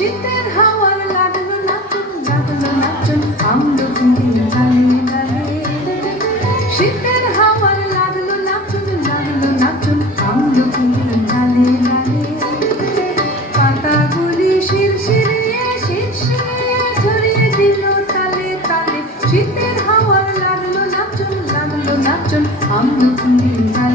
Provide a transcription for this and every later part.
শীতের হাওয়ার লাগল নাচন লাগল নাচন আমরা ফুলের ডালে ডালে শীতের হাওয়ার লাগল নাচন লাগল নাচন আমরা ফুলের ডালে ডালে পাতাগুলি শিরশিরিয়ে শিরশিরিয়ে ছড়িয়ে দিল তালে তালে। শীতের হাওয়ার লাগল নাচন লাগল নাচন আমরা ফুলের ডালে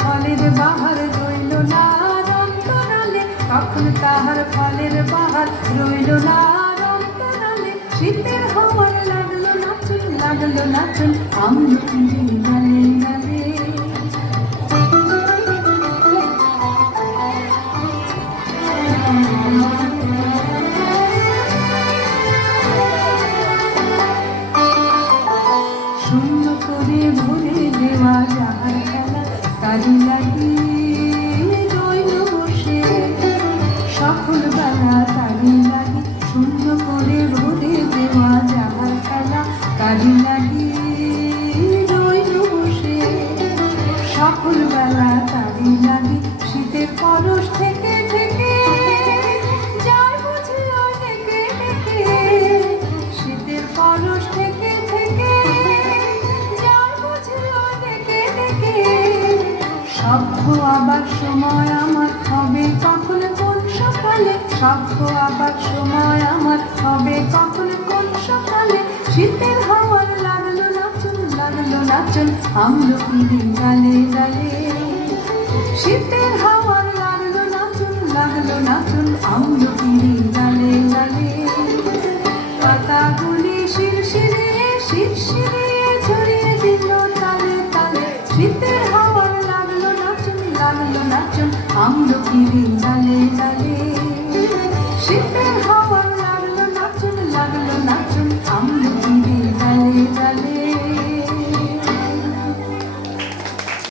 ফলের বাহার রইল না রন্তরালে কখন তাহার ফলের বাহার রইল না রন্তরালে শীতের হওয়ার লাগল নাচুন লাগল নাচুন, আমলকি গালে গালে। সকল বেলা তারি লাগে শীতের করে সভ্য আবার সময় আমার হবে কখন? কোন সকালে? শীতের হাওয়ার লাগল নাচন লাগল নাচন আমলকি গালে গালে শীতের হাওয়ার লাগল নাচন লাগল নাচন আমলকি গালে গালে পাতাগুলি শিরশিরে শিরশিরে ছড়িয়ে দিল তালে তালে। শীতের হাওয়ার লাগল নাচন লাগল নাচন আমলকি গালে গালে